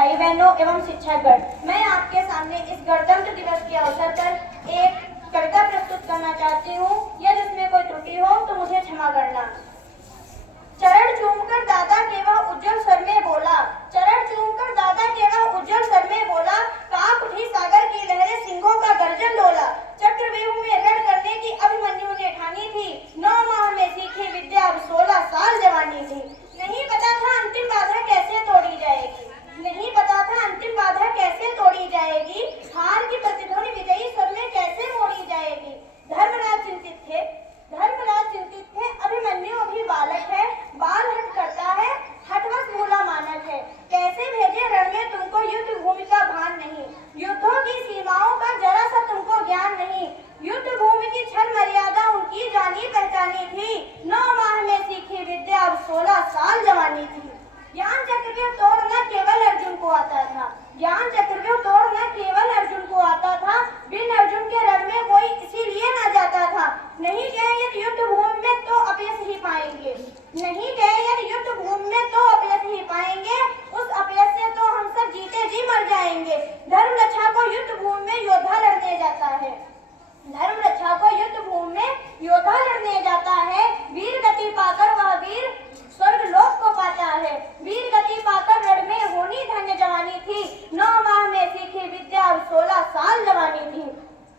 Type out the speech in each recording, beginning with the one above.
भाई बहनों एवं शिक्षकगण, मैं आपके सामने इस गणतंत्र दिवस के अवसर पर एक कविता प्रस्तुत करना चाहती हूँ। यदि इसमें कोई त्रुटि हो तो मुझे क्षमा करना। चरण चूमकर दादा के वह उज्जवल स्वर में बोला, चरण चूमकर दादा के वह उज्जवल स्वर में बोला, कांप उठी सागर की लहरें, सिंहों का गर्जन डोला। चक्रव्यूह में रण करने की अभिमन्यु ने ठानी थी, 9 माह में सीखी विद्या, अब 16 साल जवानी थी। नहीं पता था अंतिम बाधा कैसे तोड़ी जाएगी, नहीं पता था अंतिम बाधा कैसे तोड़ी जाएगी, हार की प्रतिध्वनि विजयी स्वर में कैसे मोड़ी जाएगी। धर्मराज चिंतित थे, धर्मराज चिंतित थे, अभिमन्यु अभी बालक है, बाल हट करता है, हठवश भूला मानक है। कैसे भेजे रण में तुमको, युद्ध भूमि का भान नहीं, युद्धों की सीमाओं का जरा सा तुमको ज्ञान नहीं। युद्ध भूमि की छल मर्यादा उनकी जानी पहचानी थी, 9 माह में सीखी विद्या, अब 16 साल जवानी थी। ज्ञान चक्रव्यूह तोड़ना केवल अर्जुन को आता था, ज्ञान चक्रव्यूह तोड़ना केवल अर्जुन को आता था, बिन अर्जुन के रण में कोई इसीलिए न जाता था। नहीं गए यदि युद्ध भूमि में तो अपयश ही पाएंगे, नहीं गए यदि युद्ध भूमि में तो अपयश ही पाएंगे, उस अपयश से तो हम सब जीते जी मर जाएंगे। धर्म रक्षा को युद्ध भूमि में योद्धा लड़ने जाता है, धर्म रक्षा को युद्ध भूमि में योद्धा लड़ने जाता है, वीर गति पाकर वह वीर स्वर्ग लोक को पाता है। वीर गति पाकर रण में होनी धन्य जवानी थी, 9 माह में सीखी विद्या, अब 16 साल जवानी थी।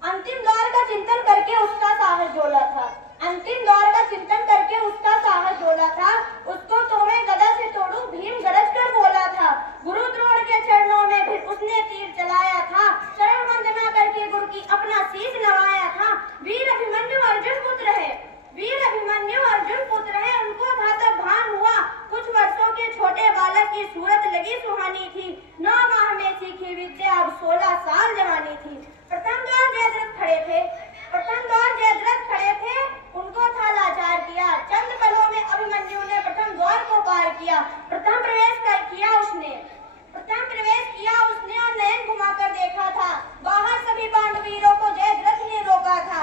अंतिम द्वार का चिंतन करके उसका साहस डोला था, अंतिम द्वार का चिंतन करके उसका साहस डोला था, उसको तो मैं गदा से तोड़ूं भीम गरज कर बोला था। गुरु द्रोण के चरणों में फिर उसने तीर चलाया था, चरण वंदना करके गुरु की अपना शीश नवाया था। वीर अभिमन्यु अर्जुन पुत्र है, वीर अभिमन्यु अर्जुन पुत्र है, उनको था तब भान हुआ, कुछ वर्षों के छोटे बालक की सूरत लगी सुहानी थी, 9 माह में सीखी विद्या, अब 16 साल जवानी थी। प्रथम द्वार जयद्रथ खड़े थे, प्रथम द्वार जयद्रथ खड़े थे, उनको था लाचार किया, चंद पलों में अभिमन्यु ने प्रथम द्वार को पार किया। प्रथम प्रवेश किया उसने, प्रथम प्रवेश किया उसने और नयन घुमाकर देखा था, बाहर सभी पांडवीरों को जयद्रथ ने रोका था।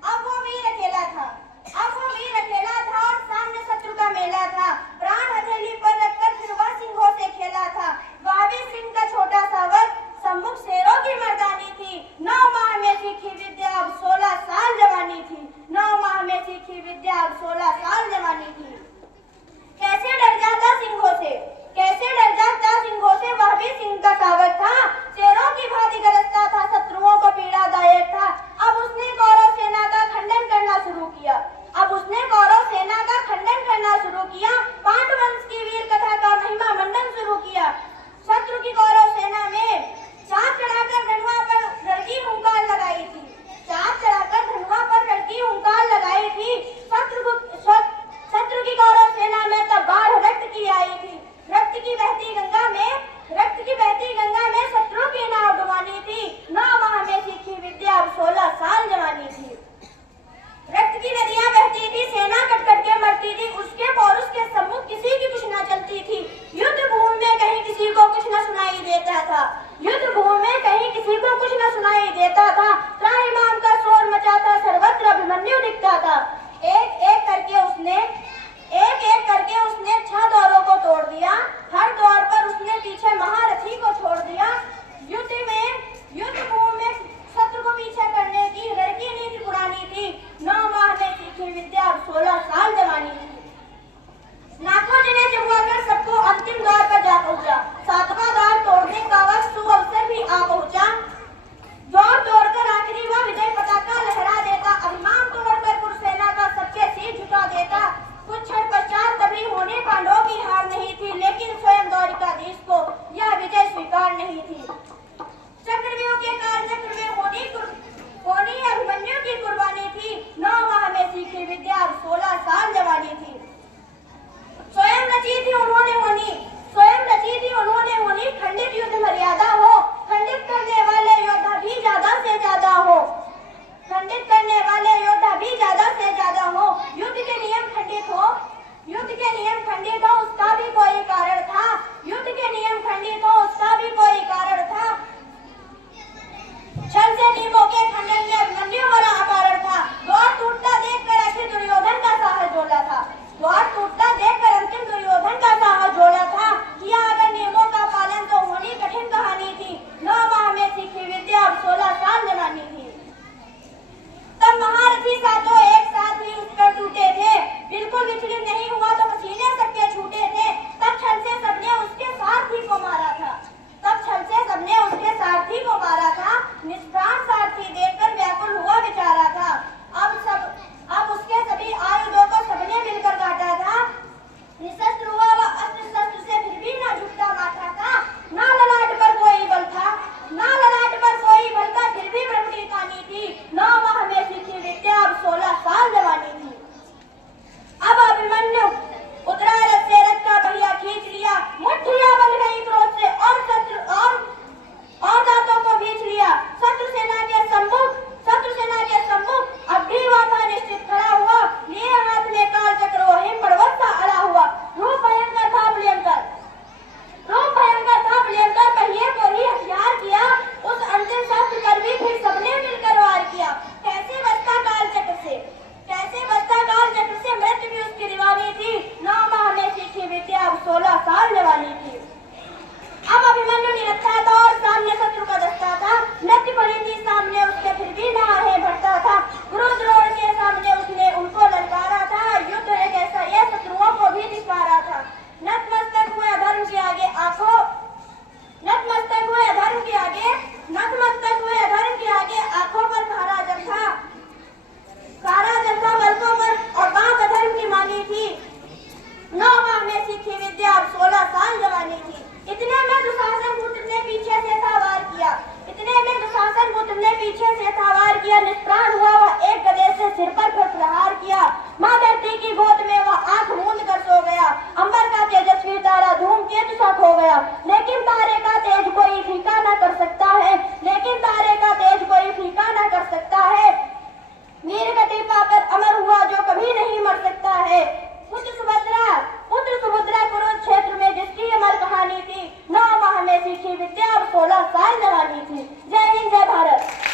अब वो वीर अकेला था, अब वो वीर अकेला था और सामने शत्रु का मेला था। प्राण हथेली पर रखकर फिर वह सिंहों से खेला था, वह भी सिंह का छोटा सा वध, सम्मुख शेरों की मर्दानी थी। 9 माह में सीखी विद्या, अब 16 साल जवानी थी, 9 माह में सीखी विद्या, अब 16 साल जवानी थी। कैसे डर जाता सिंहों से, जवानी थी। अब अभिमन्यु निरखा था और सामने शत्रु का दस्ता था। नृत्य पड़ी थी सामने उसके, फिर भी ना है भटता था। क्रोध रोड के सामने उसने उनको ललकारा था। युद्ध एक ऐसा ये शत्रुओं को भी दिखारा था। नतमस्तक हुए अधर्म के आगे आंखों, नतमस्तक हुए अधर्म के आगे, नतमस्तक हुए अधर्म के आगे आंखों पर खारा जल था, खारा जल था बलकों पर और बात अधर्म की मानी थी। 9 माह में सीखी विद्या और 16 साल जवानी थी। इतने में दुशासन पुत्र ने पीछे से था वार किया, इतने में दुशासन पुत्र ने पीछे से था वार किया। निष्प्राण हुआ वह एक गदे से सिर पर प्रहार किया। मां धरती की गोद में वह आंख मूंद कर सो गया। अंबर का तेजस्वी तारा धूमकेतु सा खो गया। लेकिन तारे का तेज कोई फीका न कर सकता है, लेकिन तारे का तेज कोई फीका न कर सकता है। वीर गति पाकर अमर हुआ जो कभी नहीं मर सकता है। पुत्र सुभद्रा कुरुक्षेत्र में जिसकी अमर कहानी थी। 9 माह में सीखी विद्या और 16 साल जवानी थी। जय हिंद, जय भारत।